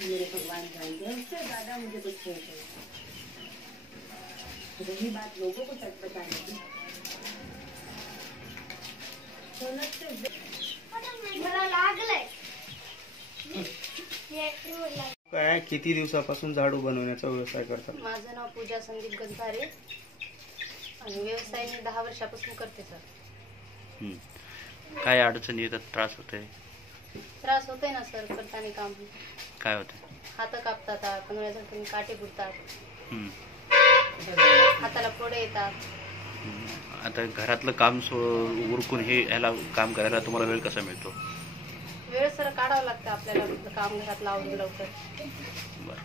मेरे भगवान जाएंगे दादा मुझे कुछ नहीं चाहिए। रही बात लोगों को सच बताने की, काय किती दिवसापासून झाडू बनवण्याचा व्यवसाय करतात? माझं नाव पूजा संदीप गंधारे आणि व्यवसाय मी 10 वर्षापासून करते सर। काय अडचणी येतात, त्रास होतोय? त्रास होतोय ना सर करताना काम। काय होतंय? हात कापतात, कंगव्यासारखे काटे फुटतात, हाताला फोडे येतात। आता घरातलं काम उरकून हे याला काम करायला तुम्हाला वेळ कसा मिळतो? वेळ सर काढावा लागतं आपल्याला काम घरात लावून लवकर। बरं.